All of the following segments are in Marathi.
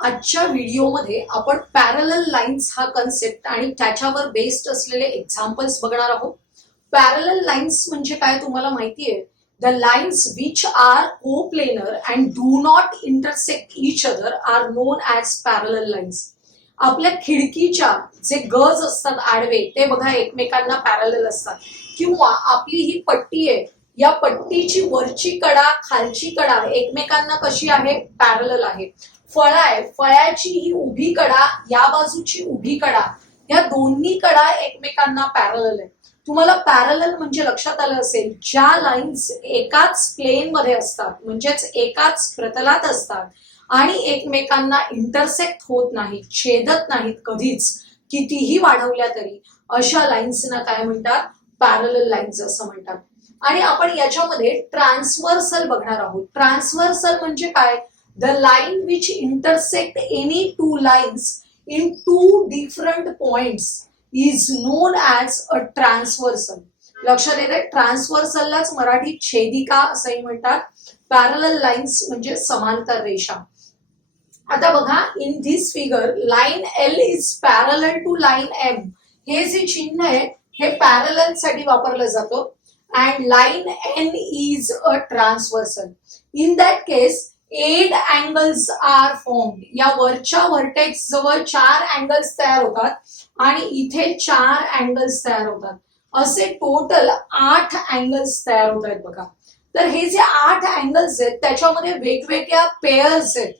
आजच्या व्हिडिओमध्ये आपण पॅरलल लाईन्स हा कन्सेप्ट आणि त्याच्यावर बेस्ड असलेले एक्झाम्पल्स बघणार आहोत. पॅरलल लाईन्स म्हणजे काय तुम्हाला माहिती आहे? The lines which are coplanar and do not intersect each other are known as parallel lines. आपल्या खिडकीच्या जे गज असतात आडवे ते बघा एकमेकांना पॅरलल असतात. किंवा आपली ही पट्टी आहे, या पट्टीची वरची कडा खालची कडा एकमेकांना कशी आहे? पॅरलल आहे. फळ आहे, फळाची ही उभी कडा या बाजूची उभी कडा या दोन्ही कडा एकमेकांना पॅरलल आहे. तुम्हाला पॅरलल म्हणजे लक्षात आलं असेल ज्या लाईन्स एकाच प्लेन मध्ये असतात म्हणजेच एकाच प्रतलात असतात आणि एकमेकांना इंटरसेक्ट होत नाहीत, छेदत नाहीत कधीच, कितीही वाढवल्या तरी, अशा लाईन्सना काय म्हणतात? पॅरलल लाईन्स असं म्हणतात. आणि आपण याच्यामध्ये ट्रान्सव्हर्सल बघणार आहोत. ट्रान्सव्हर्सल म्हणजे काय? The line which intersect any two lines in two different points is known as a transversal. लक्षात येते? ट्रान्सव्हर्सललाच मराठीत छेदिका असंही म्हणतात. पॅरलल लाईन्स म्हणजे समांतर रेषा. आता बघा, in this figure line L is parallel to line M. हे जे चिन्ह आहे हे पॅरलल साठी वापरलं जातं. And line N is a transversal. In that case eight angles are formed. या वरच्या व्हर्टेक्स जवळ 4 अँगल्स तयार होतात आणि इथे 4 अँगल्स तयार होतात. असे टोटल 8 अँगल्स तयार होत आहेत बघा. तर हे जे 8 अँगल्स आहेत त्याच्यामध्ये वेगवेगळ्या पेअर्स आहेत.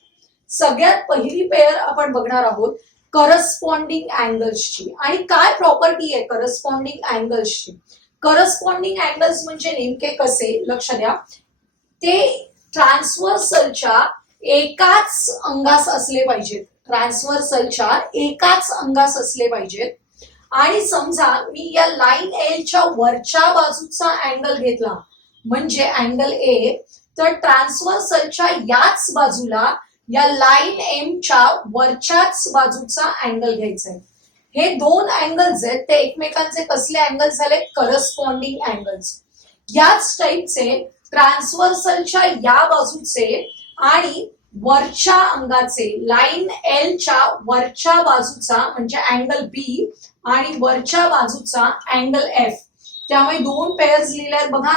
सगळ्यात पहिली पेअर आपण बघणार आहोत करस्पॉन्डिंग अँगल्सची. आणि काय प्रॉपर्टी आहे करस्पॉन्डिंग अँगल्सची? करस्पॉन्डिंग अँगल्स म्हणजे नेमके कसे? लक्ष द्या. ते ट्रान्सव्हर्सलच्या एकाच अंगास असले पाहिजेत. ट्रान्सव्हर्सलच्या एकाच अंगास असले पाहिजेत. आणि समजा मी या लाईन एलच्या वरच्या बाजूचा अँगल घेतला म्हणजे अँगल ए, तर ट्रान्सव्हर्सलच्या याच बाजूला या लाईन एमच्या वरच्याच बाजूचा अँगल घ्यायचा आहे. हे 2 अँगल्स आहेत ते एकमेकांचे कसले अँगल्स झाले? Corresponding angles. याच टाईपचे ट्रान्सव्हर्सलच्या या बाजूचे आणि वरच्या अंगाचे लाईन एलच्या वरच्या बाजूचा म्हणजे अँगल बी आणि वरच्या बाजूचा अँगल एफ. त्यामुळे 2 पेअर्स लिहिल्या आहेत बघा.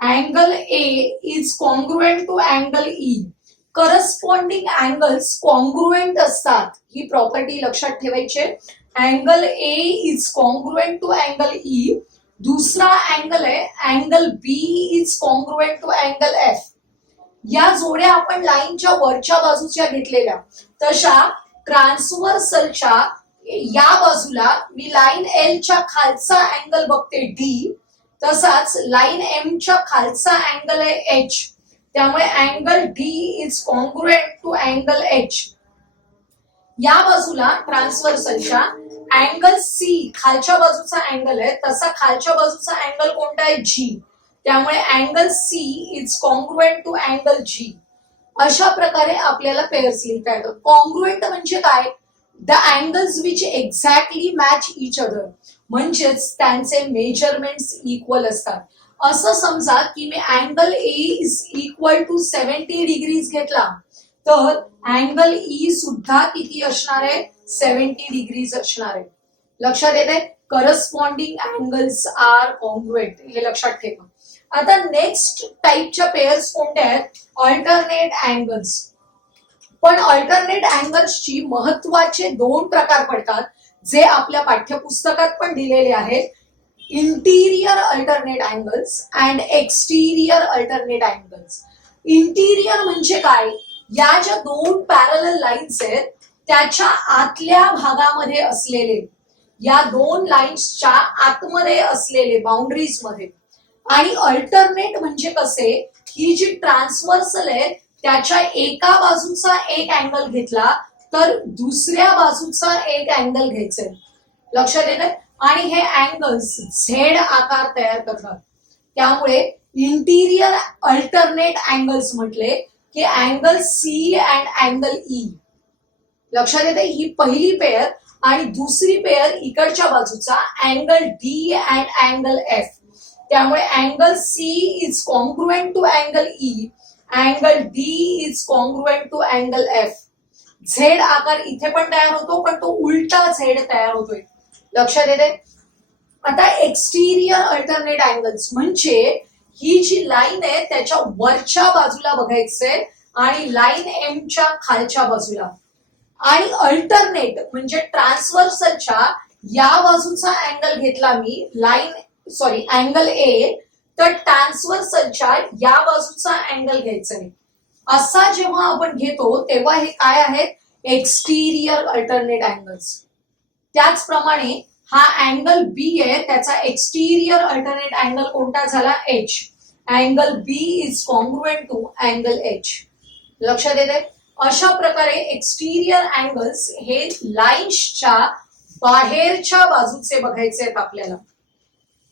Angle A is congruent to angle E. Corresponding angles congruent असतात, ही प्रॉपर्टी लक्षात ठेवायची. Angle A is congruent to angle E. दूसरा अँगल आहे angle B is congruent to angle F. या जोड्या आपण लाईनच्या वरच्या बाजूच्या घेतलेल्या, तशा ट्रान्सव्हर्सलच्या या बाजूला मी लाईन एलच्या खालचा अँगल बघते डी, तसाच लाईन एमच्या खालचा अँगल आहे एच. त्यामुळे angle D is congruent to angle H. या बाजूला ट्रान्सव्हर्सलच्या अँगल सी खालच्या बाजूचा अँगल आहे, तसा खालच्या बाजूचा अँगल कोणता आहे? जी. त्यामुळे angle C is congruent to angle G. अशा प्रकारे आपल्याला पेअर्स लिहिता येतं. कॉन्ग्रुएंट म्हणजे काय? The angles which exactly match each other, म्हणजेच त्यांचे मेजरमेंट्स इक्वल असतात. असं समजा की मी angle A is equal to 70 degrees घेतला, तर अँगल ई सुद्धा किती असणार आहे? 70 डिग्रीज असणार आहे. लक्षात येते? करस्पॉन्डिंग अँगल्स आर कॉन्ग्रुएंट, हे लक्षात ठेवा. आता नेक्स्ट टाईपच्या पेअर्स कोणत्या आहेत? Alternate angles. पण अल्टरनेट अँगल्सची महत्वाचे 2 प्रकार पडतात जे आपल्या पाठ्यपुस्तकात पण दिलेले आहेत. Interior alternate angles and exterior alternate angles. Interior म्हणजे काय? या ज्या 2 पॅरलल लाईन्स आहेत त्याच्या आतल्या भागामध्ये असलेले, या 2 लाईन्सच्या आतमध्ये असलेले बाउंड्रीज मध्ये. आणि अल्टरनेट म्हणजे कसे? ही जी ट्रान्सव्हर्सल आहे त्याच्या एका बाजूचा एक अँगल घेतला तर दुसऱ्या बाजूचा एक अँगल घ्यायचंय. लक्षात येतं? आणि हे अँगल्स झेड आकार तयार करतात. त्यामुळे इंटिरियर अल्टरनेट अँगल्स म्हटले की angle C and angle E. लक्षात येते? ही पहिली पेअर. आणि दुसरी पेअर इकडच्या बाजूचा angle D and angle F. त्यामुळे angle C is congruent to angle E angle D is congruent to angle F. Z आकार इथे पण तयार होतो, पण तो उलटा झेड तयार होतोय. लक्षात येते. आता एक्सटिरियर अल्टरनेट अँगल्स म्हणजे ही जी लाईन आहे त्याच्या वरच्या बाजूला बघायचंय आणि लाईन एमच्या खालच्या बाजूला. आणि अल्टरनेट म्हणजे ट्रान्सव्हर्सलच्या या बाजूचा अँगल घेतला मी अँगल ए, तर ट्रान्सव्हर्सलच्या या बाजूचा अँगल घ्यायचा आहे. असा जेव्हा आपण घेतो तेव्हा हे काय आहेत, एक्सटिरियर अल्टरनेट अँगल्स. त्याचप्रमाणे हा अँगल बी आहे, त्याचा एक्सटिरियर अल्टरनेट अँगल कोणता झाला, H. Angle B is congruent to angle H. लक्षात येते. अशा प्रकारे एक्सटिरियर अँगल्स हे लाईन्सच्या बाहेरच्या बाजूचे बघायचे आहेत आपल्याला.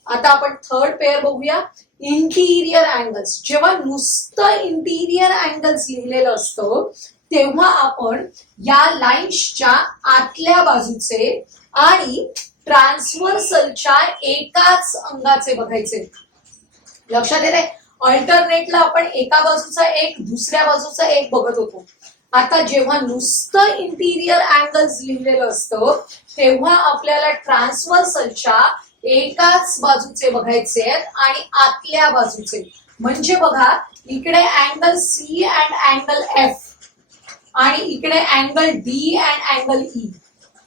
आता आपण थर्ड पेअर बघूया, इंटिरियर अँगल्स. जेव्हा नुसतं इंटिरियर अँगल्स लिहिलेलं असतं तेव्हा आपण या लाईन्सच्या आतल्या बाजूचे आणि ट्रान्सव्हर्सलच्या एकाच अंगाचे बघायचे. लक्षात येते. अल्टरनेटला आपण एका बाजूचा एक, दुसऱ्या बाजूचा एक बघत होतो. आता जेव्हा नुसतं इंटिरियर अँगल्स लिहिलेलं असतं तेव्हा आपल्याला ट्रान्सव्हर्सलच्या एकाच बाजूचे बघायचे आहेत आणि आतल्या बाजूचे. म्हणजे बघा, इकडे angle C and angle F आणि इकडे angle D and angle E.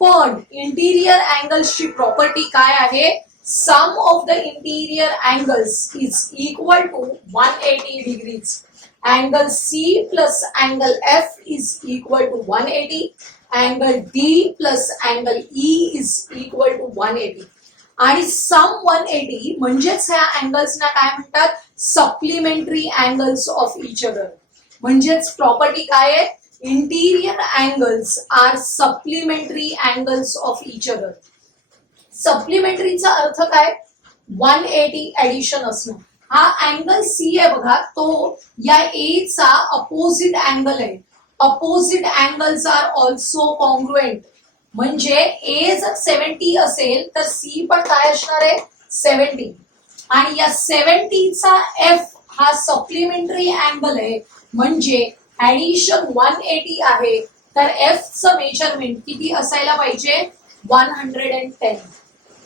पण इंटिरियर अँगल्सची प्रॉपर्टी काय आहे, sum of the interior angles is equal to 180 degrees. Angle C plus angle F is equal to 180. Angle D plus angle E is equal to 180. आणि सम 180 म्हणजेच ह्या अँगल्सना काय म्हणतात, supplementary angles of each other. म्हणजेच प्रॉपर्टी काय आहे, interior angles R supplementary angles of each other. सप्लिमेंटरीचा अर्थ काय, 180 ऍडिशन असणं. हा अँगल सी आहे बघा, तो या ए चा अपोजिट अँगल आहे. Opposite angles are also congruent. म्हणजे ए जर 70 असेल तर सी पण काय असणार आहे, 70. आणि या 70 चा एफ हा सप्लिमेंटरी अँगल आहे. म्हणजे ऍडिशन 180 आहे, तर एफ चं मेजरमेंट किती असायला पाहिजे, 110.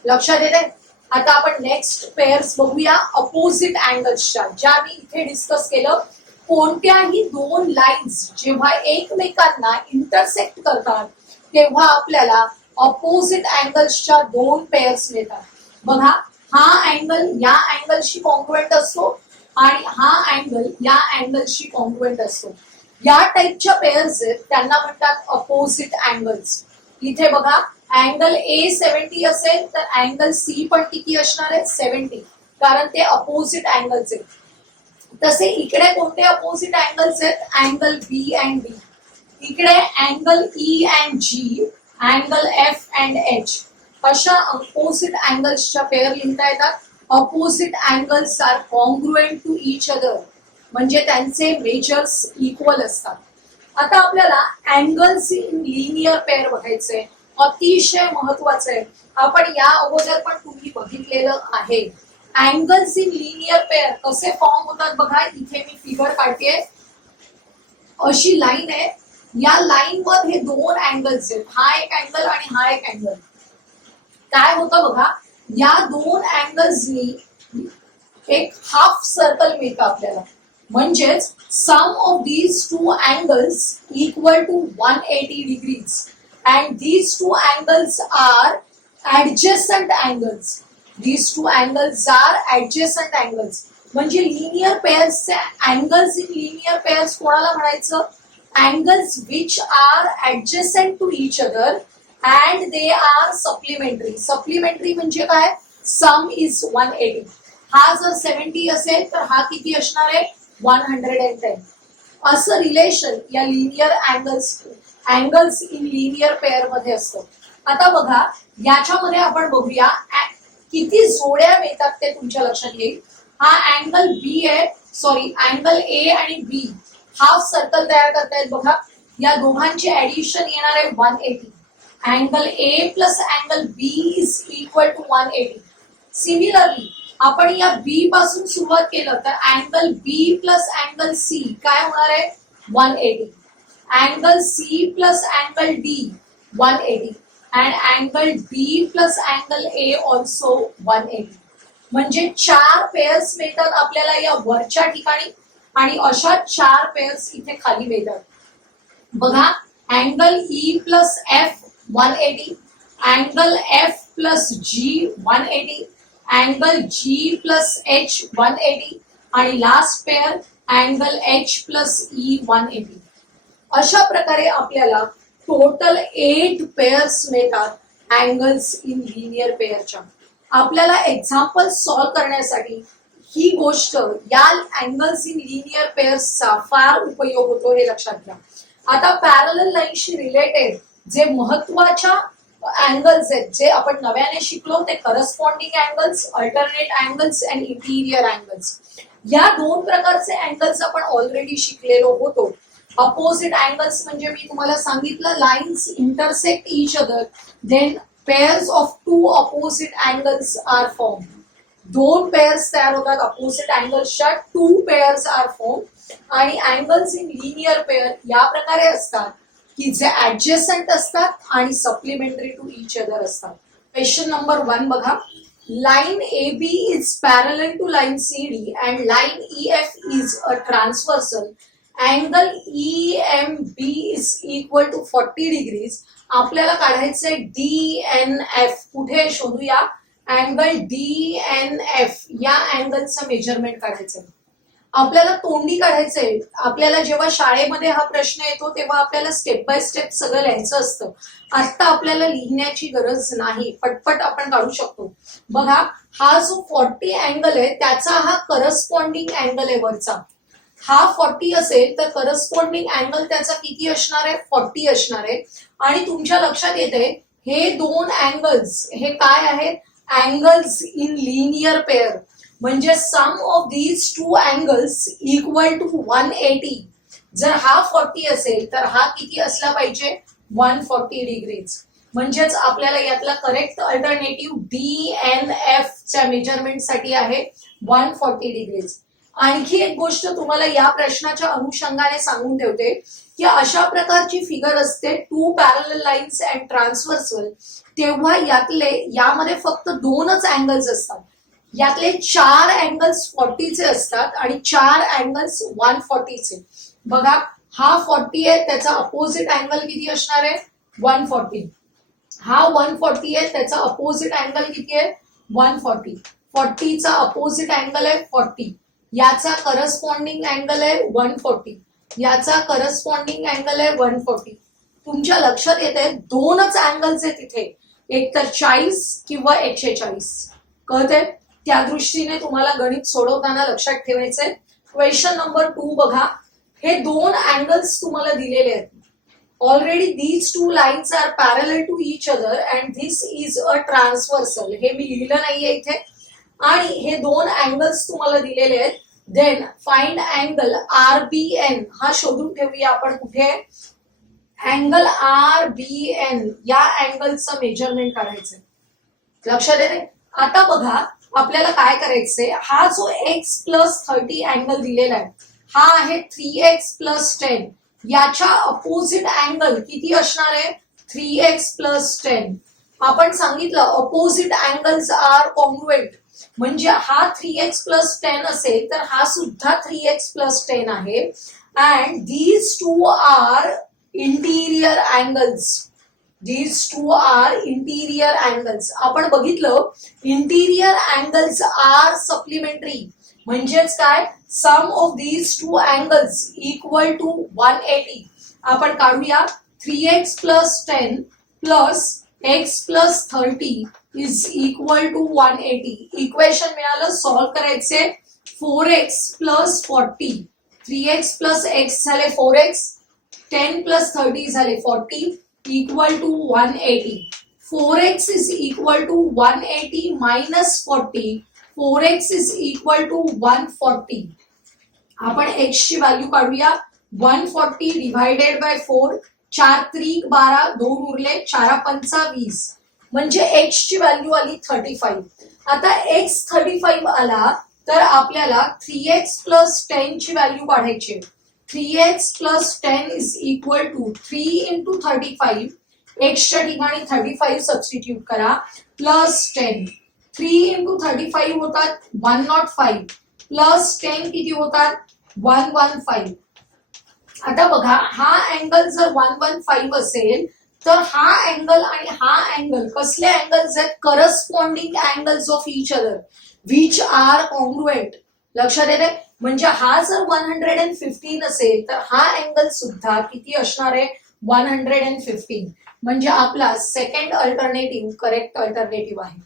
लक्षात येते. आता आपण नेक्स्ट पेअर्स बघूया अपोजिट अँगल्सच्या, ज्या मी इथे डिस्कस केलं. कोणत्याही दोन लाईन्स जेव्हा एकमेकांना इंटरसेक्ट करतात तेव्हा आपल्याला अपोजिट अँगल्सच्या दोन पेअर्स मिळतात. बघा, हा अँगल या अँगलशी कॉन्ग्रुएंट असतो आणि हा अँगल या अँगलशी कॉन्ग्रुएंट असतो. या टाईपच्या पेअर्स आहेत त्यांना म्हणतात अपोजिट अँगल्स. इथे बघा, अँगल ए 70 असेल तर अँगल सी पण किती असणार आहे, 70, कारण ते अपोजिट अँगल्स आहेत. तसे इकडे कोणते अपोजिट अँगल्स आहेत, अँगल बी अँड डी. इकडे angle E and G, angle F and H. अशा अपोजिट अँगल्सच्या पेअर लिहिता येतात. Opposite angles are congruent to each other, म्हणजे त्यांचे मेजर्स इक्वल असतात. आता आपल्याला अँगल्स इन लिनियर पेअर बघायचे, अतिशय महत्वाचं आहे. आपण या अगोदर पण तुम्ही बघितलेलं आहे. अँगल्स इन लिनियर पेअर कसे फॉर्म होतात बघा, इथे मी फिगर काढते. अशी लाईन आहे, या लाईन वर हे दोन अँगल्स आहेत, हा एक अँगल आणि हा एक अँगल. काय होतं बघा, या दोन अँगल्सनी एक हाफ सर्कल मिळतं आपल्याला. म्हणजेच sum of these two angles equal to 180 degrees and these two angles are adjacent angles. These two angles are adjacent angles. म्हणजे लिनियर पेअर्सचे अँगल्स इन लिनियर पेअर्स कोणाला म्हणायचं, angles which are adjacent to each other and they are supplementary. Supplementary म्हणजे काय, सम इज 180. हा जर 70 असेल तर हा किती असणार आहे, 110. असं रिलेशन या linear angles in linear pair मध्ये असतं. आता बघा, याच्यामध्ये आपण बघूया किती जोड्या मिळतात ते तुमच्या लक्षात येईल. हा अँगल बी आहे, अँगल ए आणि बी हाफ सर्कल तयार करतायत बघा. या दोघांचे ऍडिशन येणार आहे 180. Angle A plus angle B is equal to 180. Similarly आपण या बी पासून सुरुवात केलं तर angle B plus angle C काय होणार आहे 180. Angle C plus angle D 180 and angle D plus angle A also 180. म्हणजे 4 पेअर्स मिळतात आपल्याला या वरच्या ठिकाणी आणि अशा 4 पेअर्स इथे खाली मिळतात. बघा angle E plus F 180, angle F plus G 180, angle G plus H 180 आणि last pair angle H plus E 180. अशा प्रकारे आपल्याला टोटल 8 पेअर्स मिळतात अँगल्स इन लिनियर पेअरच्या. आपल्याला एक्झाम्पल सॉल्व्ह करण्यासाठी ही गोष्ट या अँगल्स इन लिनियर पेअर्सचा फार उपयोग होतो हे लक्षात घ्या. आता पॅरलल लाईनशी रिलेटेड जे महत्वाच्या अँगल्स आहेत जे आपण नव्याने शिकलो ते corresponding angles, alternate angles and interior angles. या 2 प्रकारचे अँगल्स आपण ऑलरेडी शिकलेलो होतो. अपोजिट अँगल्स म्हणजे मी तुम्हाला सांगितलं lines intersect each other then pairs of 2 opposite angles are form. 2 pairs तयार होतात अपोजिट अँगल्सच्या, 2 पेअर्स आर फॉर्म. आणि अँगल्स इन लिनियर पेअर या प्रकारे असतात की जे ऍडजस्टंट असतात आणि सप्लिमेंटरी टू ईच अदर असतात. क्वेश्चन नंबर 1 बघा. Line A B is parallel to line C D and line E F is a transversal. Angle E M B is equal to 40 degrees. आपल्याला काढायचंय डी एन एफ. कुठे शोधूया अँगल डी एन एफ या अँगलचं मेजरमेंट काढायचंय. आपल्याला तोंडी काढायचंय. आपल्याला जेव्हा शाळेमध्ये हा प्रश्न येतो तेव्हा आपल्याला स्टेप बाय स्टेप सगळं लिहायचं असतं. आता आपल्याला लिहिण्याची गरज नाही, पटपट आपण काढू शकतो. बघा हा जो 40 अँगल आहे त्याचा हा करस्पॉन्डिंग अँगल आहे वरचा. हा 40 असेल तर करस्पॉन्डिंग अँगल त्याचा किती असणार आहे 40 असणार आहे. आणि तुमच्या लक्षात येते हे 2 अँगल्स हे काय आहेत अँगल्स इन लिनियर पेअर. म्हणजे sum of these 2 angles equal to 180. जर हा 40 असेल तर हा किती असला पाहिजे 140 डिग्रीज. म्हणजेच आपल्याला यातला correct alternative D N F च्या मेजरमेंट साठी आहे 140 डिग्रीज. आणखी एक गोष्ट तुम्हाला या प्रश्नाच्या अनुषंगाने सांगून ठेवते की अशा प्रकारची फिगर असते 2 पॅरलल लाईन्स अँड ट्रान्सव्हर्सल. तेव्हा यामध्ये फक्त 2च अँगल्स असतात. यातले 4 अँगल्स 40 चे असतात आणि 4 अँगल्स 140 चे. बघा हा 40 आहे त्याचा अपोजिट अँगल किती असणार आहे 140. हा 140 आहे त्याचा अपोजिट अँगल किती आहे 140. 40 चा अपोजिट अँगल आहे 40. याचा करस्पॉन्डिंग अँगल आहे 140. याचा करस्पॉन्डिंग अँगल आहे 140. तुमच्या लक्षात येते 2च अँगल्स आहे तिथे, एक तर 40 किंवा 140. कळते? त्या दृष्टीने तुम्हाला गणित सोडवताना लक्षात ठेवायचंय. क्वेश्चन नंबर 2 बघा. हे 2 अँगल्स तुम्हाला दिलेले आहेत. Already these 2 lines are parallel to each other and this is a transversal. हे मी लिहिलं नाहीये इथे. आणि हे 2 अँगल्स तुम्हाला दिलेले आहेत. Then find angle R B N. हा शोधून ठेवूया आपण कुठे अँगल आर बी एन या अँगलचं मेजरमेंट काढायचंय. लक्षात येते? आता बघा आपल्याला काय करायचंय. हा जो x प्लस 30 अँगल दिलेला आहे हा आहे 3x प्लस 10. याच्या अपोजिट अँगल किती असणार आहे 3x प्लस 10. आपण सांगितलं अपोजिट अँगल्स आर कॉन्ग्रुएंट. म्हणजे हा 3x प्लस 10 असेल तर हा सुद्धा 3x प्लस 10 आहे. And these 2 are interior angles. These 2 are interior angles. आपण बघितलं इंटिरियर अँगल्स आर सप्लिमेंटरी. म्हणजेच काय sum of these 2 angles equal to 180. आपण काढूया 3x plus 10 plus x plus 30 is equal to 180. Equation मिळालं. सॉल्व्ह करायचे 4x plus 40. 3x plus x झाले 4x. 10 प्लस 30 झाले 40 equal to 180. 4x is equal to 180 minus 40. 4x is equal to 140. आपण x ची व्हॅल्यू काढूया. 140 डिवाइडेड बाय 4. 4 त्रिक 12, 2 उरले, 4 पंचा 20. म्हणजे एक्स ची व्हॅल्यू आली 35. आता एक्स 35 आला तर आपल्याला 3x प्लस 10 ची व्हॅल्यू काढायची आहे. 3x plus 10 is equal to 3 into 35. एक्सच्या ठिकाणी 35 सबस्टिट्यूट करा प्लस 10. 3 इंटू 35 होतात 105 प्लस 10 किती होतात 115. आता बघा हा अँगल जर 115 असेल तर हा अँगल आणि हा अँगल कसले अँगल्स आहेत? Corresponding angles of each other which are congruent. लक्षात येते? म्हणजे हा जर 115 असेल तर हा अँगल सुद्धा किती असणार आहे? 115. म्हणजे आपला सेकंड अल्टरनेटिव्ह करेक्ट अल्टरनेटिव्ह आहे.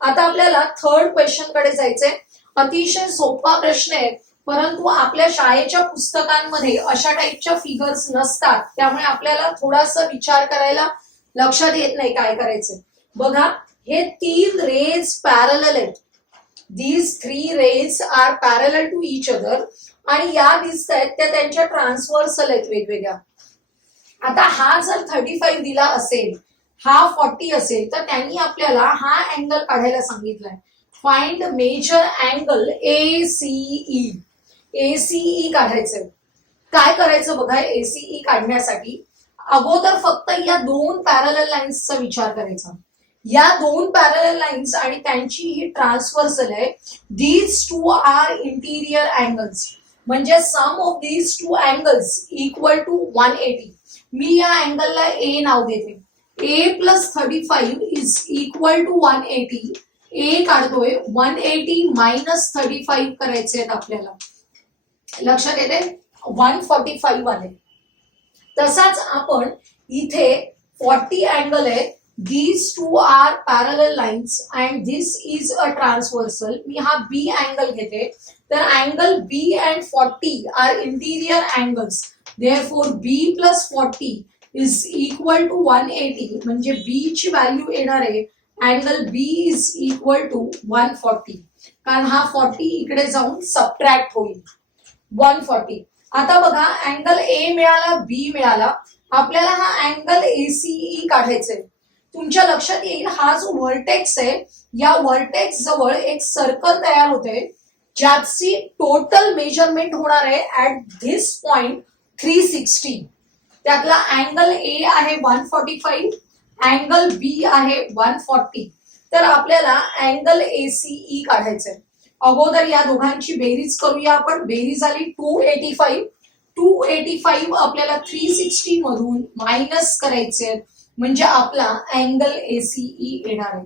आता आपल्याला थर्ड क्वेश्चन कडे जायचंय. अतिशय सोपा प्रश्न आहे, परंतु आपल्या शाळेच्या पुस्तकांमध्ये अशा टाईपच्या फिगर्स नसतात, त्यामुळे आपल्याला थोडासा विचार करायला लक्षात येत नाही काय करायचं. बघा हे 3 रेज पॅरलल आहेत. These 3 rays are parallel to each other आणि या दिसत आहेत त्या त्यांच्या ट्रान्सव्हर्सल आहेत वेगवेगळ्या. आता हा जर 35 दिला असेल, हा 40 असेल, तर त्यांनी आपल्याला हा अँगल काढायला सांगितलाय. Find measure angle ACE. ACE काढायचंय. काय करायचं बघा ACE काढण्यासाठी अगोदर फक्त या 2 पॅरलल लाईन्सचा विचार करायचा. या 2 पॅरलल लाईन्स आणि त्यांची ही ट्रान्सव्हर्सल आहे. These 2 are interior angles. म्हणजे sum of these 2 angles equal to 180. मी या अँगलला A नाव देते. A plus 35 is equal to 180. A काढतोय 180 मायनस 35 करायचे आहेत आपल्याला. लक्षात येते? 145 आले. तसाच आपण इथे 40 अँगल आहे. These 2 are parallel lines and this is a transversal. मी हा B अँगल घेते. तर angle B and 40 are interior angles. Therefore B plus 40 is equal to 180. म्हणजे B ची व्हॅल्यू येणार आहे angle B is equal to 140. कारण हा 40 इकडे जाऊन सबट्रॅक्ट होईल. 140. आता बघा अँगल A मिळाला, B मिळाला. आपल्याला हा अँगल ACE काढायचा आहे. तुमच्या लक्षात येईल हा जो व्हर्टेक्स आहे या व्हर्टेक्स जवळ एक सर्कल तयार होते ज्याची टोटल मेजरमेंट होणार आहे ऍट धिस पॉइंट 360. त्यातला अँगल A आहे 145, अँगल B आहे 140. तर आपल्याला अँगल ACE काढायचंय. अगोदर या दोघांची बेरीज करूया आपण. बेरीज आली 285. 285 आपल्याला 360 मधून मायनस करायचे म्हणजे आपला अँगल ACE येणार आहे.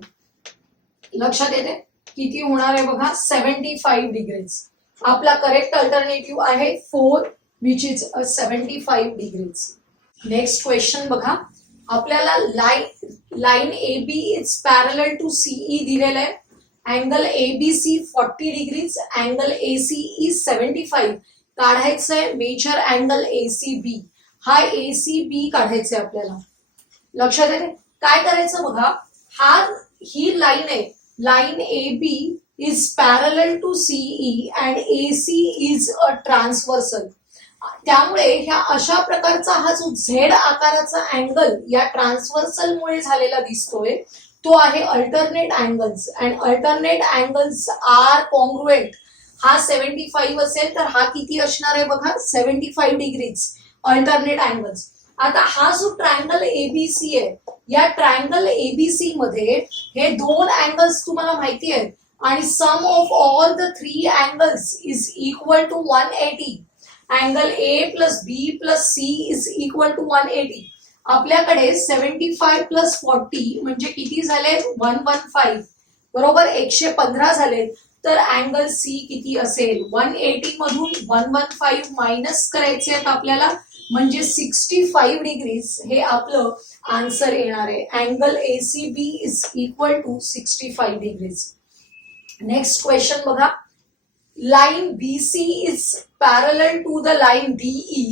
लक्षात येते? किती होणार आहे बघा 75 डिग्रीज. आपला करेक्ट अल्टरनेटिव्ह आहे 4 which is 75 degrees. Next question बघा. आपल्याला line AB is parallel to CE दिलेलं आहे. Angle ABC 40 degrees, angle ACE 75. काढायचंय मेजर अँगल ACB. हा ACB काढायचंय आपल्याला. लक्षात येते? काय करायचं बघा. ही लाईन आहे. Line AB is parallel to CE and AC is a transversal. त्यामुळे ह्या अशा प्रकारचा हा जो Z आकाराचा अँगल या ट्रान्सव्हर्सल मुळे झालेला दिसतोय तो आहे alternate angles. And alternate angles are congruent. हा 75 असेल तर हा किती असणार आहे बघा 75 डिग्रीज अल्टरनेट अँगल्स. आता हा जो ट्रायंगल ABC आहे या ट्रायंगल ABC मध्ये हे 2 अँगल्स तुम्हाला माहिती आहेत आणि sum of all the 3 angles is equal to 180. Angle A plus B plus C is equal to 180. आपल्याकडे 75 प्लस 40 म्हणजे किती झाले 115 बरोबर 115 झाले. तर अँगल C किती असेल 180 मधून 115 मायनस करायचे आहेत आपल्याला म्हणजे 65 डिग्रीज हे आपलं आन्सर येणार आहे. Angle ACB is equal to 65 degrees. Next question बघा. Line BC is parallel to the line DE.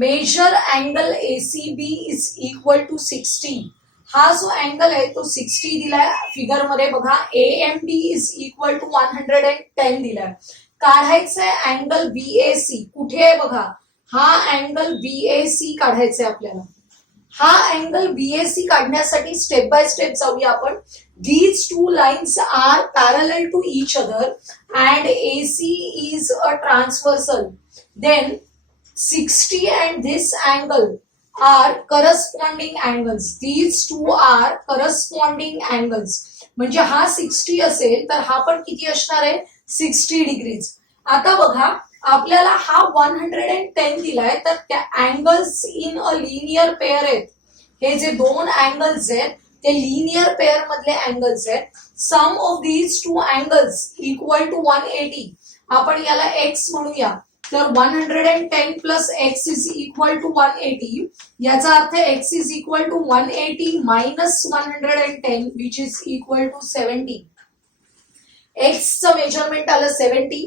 Measure angle ACB is equal to 60. हा जो अँगल आहे तो 60 दिलाय फिगर मध्ये बघा. AMD इज इक्वल टू 110 दिलाय. काढायचंय अँगल BAC. कुठे आहे बघा हा अँगल BAC काढायचंय आपल्याला. हा अँगल बीएसी काढण्यासाठी स्टेप बाय स्टेप जाऊया आपण. These two lines are parallel to each other and AC is a transversal. Then 60 and this angle are corresponding angles. These two are corresponding angles. म्हणजे हा 60 असेल तर हा पण किती असणार आहे 60 डिग्रीज. आता बघा आपल्याला हा 110 दिलाय तर त्या angles in a linear pair आहेत. हे जे दोन अँगल्स आहेत ते लिनियर पेअर मधले अँगल्स आहेत. Sum of these two angles equal to 180. आपण याला एक्स म्हणूया. तर 110 plus X is equal to 180. याचा अर्थ X is equal to 180 minus 110 which is equal to 70. एक्सचं मेजरमेंट आलं 70.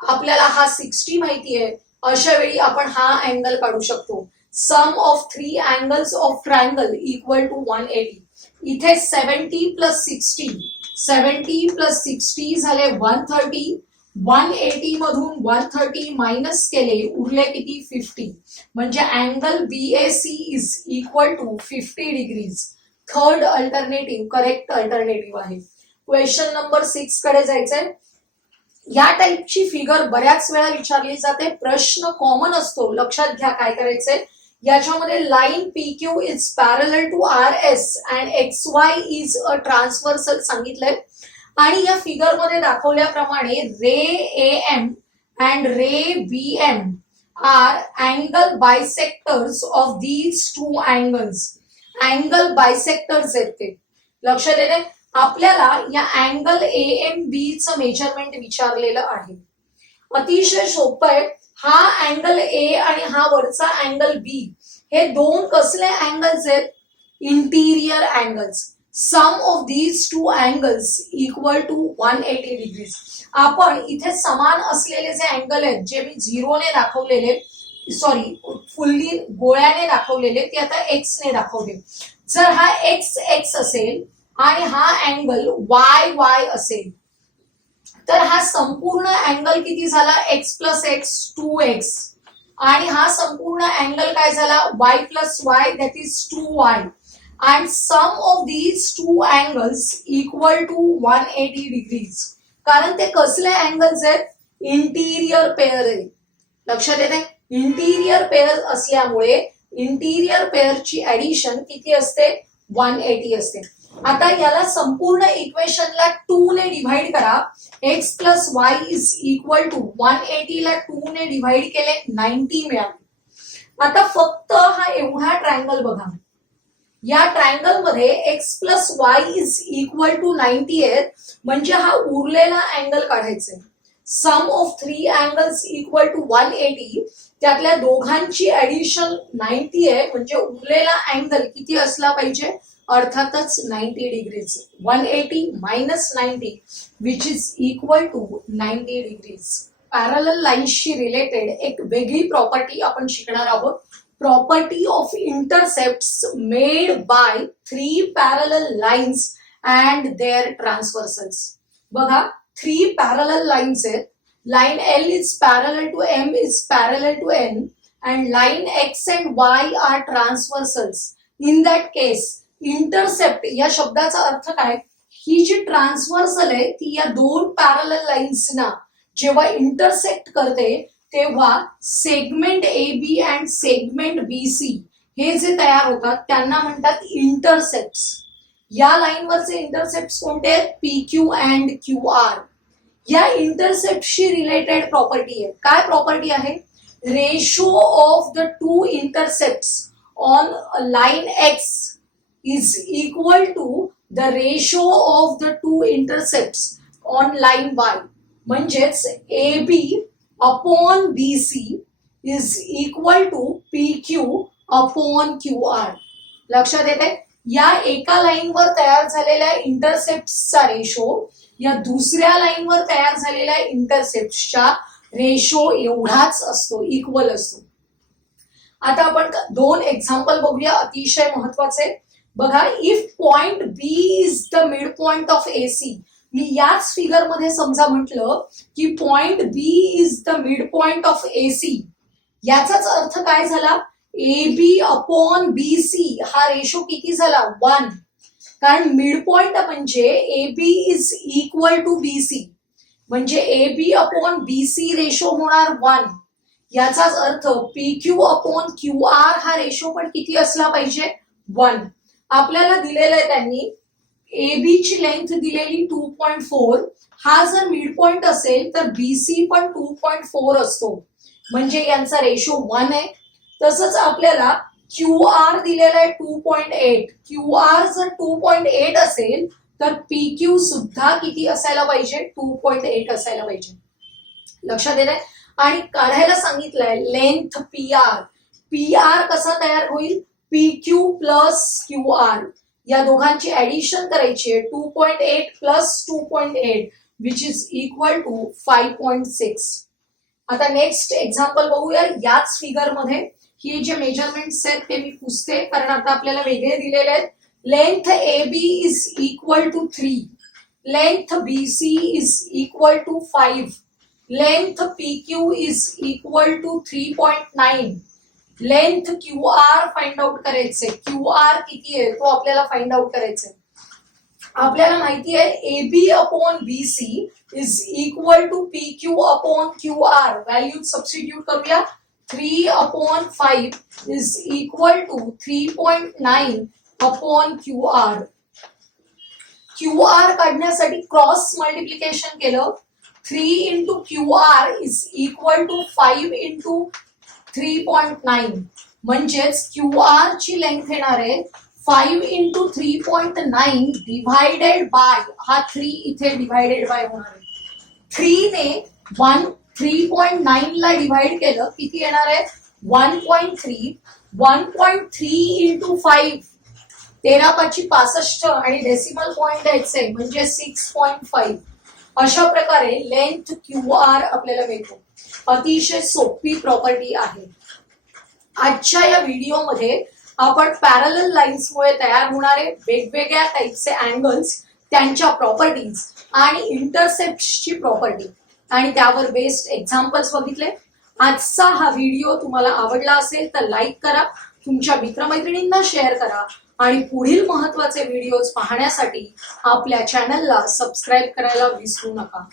आपल्याला हा 60 माहिती आहे. अशा वेळी आपण हा अँगल काढू शकतो. Sum of three angles of triangle equal to 180. इथे 70 प्लस 60. 70 प्लस 60 झाले 130. 180 मधून 130 मायनस केले उरले किती 50. म्हणजे angle BAC is equal to 50 degrees. Third alternative correct alternative आहे. क्वेश्चन नंबर 6 कडे जायचंय. या टाईपची फिगर बऱ्याच वेळा विचारली जाते. प्रश्न कॉमन असतो. लक्षात घ्या काय करायचंय. याच्यामध्ये line P Q is parallel to R S and X Y is a transversal सांगितलंय. आणि या फिगर मध्ये दाखवल्याप्रमाणे ray A M and ray B M are angle bisectors of these two angles. Angle bisectors आहेत ते. लक्षात येते. आपल्याला या अँगल ए एम बी चं मेजरमेंट विचारलेलं आहे. अतिशय सोपं आहे. हा अँगल ए आणि हा वरचा अँगल बी हे दोन कसले अँगल्स आहेत interior angles. Sum of these two angles equal to 180 degrees. आपण इथे समान असलेले जे अँगल आहेत जे मी झिरोने दाखवलेले सॉरी फुल्ली गोळ्याने दाखवलेले ते आता एक्स ने दाखवले. जर हा एक्स एक्स असेल आणि हा अँगल वाय वाय असेल तर हा संपूर्ण अँगल किती झाला एक्स प्लस एक्स 2x आणि हा संपूर्ण अँगल काय झाला y plus y that is 2y. and sum of these two angles equal to 180 degrees. कारण ते कसले अँगल्स आहेत इंटिरियर पेअर आहे. लक्षात येते. इंटिरियर पेअर असल्यामुळे इंटिरियर पेअरची ऍडिशन किती असते 180 असते. आता याला संपूर्ण इक्वेशनला 2 ने डिव्हाइड करा. X plus Y is equal to 180 ला 2 ने डिव्हाइड केले 90 मिळाले. आता फक्त हा एवढा ट्रायंगल बघा. या ट्रायंगल मध्ये X plus Y is equal to 90 आहे. म्हणजे हा उरलेला अँगल काढायचा. Sum of three angles equal to 180. त्यातल्या दोघांची ऍडिशन 90 आहे. म्हणजे उरलेला अँगल किती असला पाहिजे अर्थातच 90 degrees. 180 minus 90 which is equal to 90 degrees. Parallel लाईन्सशी रिलेटेड एक वेगळी प्रॉपर्टी आपण शिकणार आहोत. Property of intercepts made by three parallel lines and their transversals. बघा 3 पॅरलल लाईन्स आहेत. Line L is parallel to M is parallel to N and line X and Y are transversals. In that case intercept या शब्दाचा अर्थ काय. ही जी ट्रान्सव्हर्सल आहे ती या दोन पॅरलल लाईन्सना जेव्हा इंटरसेक्ट करते तेव्हा segment A B and segment B C हे जे तयार होतात त्यांना म्हणतात इंटरसेप्ट्स. या लाईनवरचे इंटरसेप्ट्स कोणते आहेत P Q and Q R. या इंटरसेप्टशी रिलेटेड प्रॉपर्टी आहे. काय प्रॉपर्टी आहे. Ratio of the two intercepts on line X is equal to the ratio of the two intercepts on line Y. म्हणजेच A B upon B C is equal to P Q upon Q R. लक्षात येते. या एका लाईनवर तयार झालेल्या इंटरसेप्टचा रेशो या दुसऱ्या लाईनवर तयार झालेल्या इंटरसेप्टच्या रेशो एवढाच असतो इक्वल असतो. आता आपण 2 एक्झाम्पल बघूया अतिशय महत्वाचे. बघा if point B is the mid point of A C. मी याच फिगर मध्ये समजा म्हटलं की point B is the mid point of A C. याचाच अर्थ काय झाला A B upon B C हा रेशो किती झाला 1, कारण मिड पॉइंट म्हणजे A B is equal to B C, म्हणजे A B upon B C ratio होणार 1. याचाच अर्थ P Q upon Q R हा रेशो पण किती असला पाहिजे 1. आपल्याला दिलेलं आहे त्यांनी ए बी ची लेंथ दिलेली 2.4, हा जर मिड पॉइंट असेल तर बी सी पण 2.4 असतो, म्हणजे यांचा रेशो 1 आहे. तसंच आपल्याला क्यू आर दिलेला आहे 2.8, क्यू आर जर 2.8 असेल तर पी क्यू सुद्धा किती असायला पाहिजे 2.8 असायला पाहिजे. लक्षात येत आहे. आणि काढायला सांगितलंय length P R. P R कसा तयार होईल, P Q plus Q R, या दोघांची ऍडिशन करायची आहे. 2.8 plus 2.8 which is equal to 5.6. आता नेक्स्ट एक्झाम्पल बघूया. याच फिगर मध्ये हे जे मेजरमेंट्स आहेत ते मी पुसते, कारण आता आपल्याला वेगळे दिलेले आहेत. Length A B is equal to 3, length B C is equal to 5, length P Q is equal to 3.9, length Q R find out करायचे. क्यू आर किती आहे तो आपल्याला फाइंड आउट करायचे. आपल्याला माहिती आहे A B upon B C is equal to P Q upon Q R. Value substitute करूया. 3/5 is equal to 3.9 upon Q R. Q R काढण्यासाठी क्रॉस मल्टिप्लिकेशन केलं. 3 into Q R is equal to 5 into 3.9, म्हणजेच क्यू आर ची लेंथ येणार आहे 5 इंटू 3.9 डिव्हायडेड बाय, हा 3 इथे डिव्हायडेड बाय होणार आहे. 3 ने 3.9 ला डिव्हाइड केलं किती येणार आहे 1.3. 1.3 इंटू 5, 13×5 आणि डेसिमल पॉइंट द्यायचे म्हणजे 6.5. अशा प्रकारे लेंथ क्यू आर आपल्याला मिळतो. अतिशय सोपी प्रॉपर्टी आहे. आजच्या या व्हिडिओमध्ये आपण पॅरलल लाईन्समुळे तयार होणारे वेगवेगळ्या टाईपचे अँगल्स, त्यांच्या प्रॉपर्टीज आणि इंटरसेप्टची प्रॉपर्टी आणि त्यावर बेस्ड एक्झाम्पल्स बघितले. आजचा हा व्हिडिओ तुम्हाला आवडला असेल तर लाईक करा, तुमच्या मित्रमैत्रिणींना शेअर करा आणि पुढील महत्त्वाचे व्हिडिओज पाहण्यासाठी आपल्या चॅनलला सबस्क्राईब करायला विसरू नका.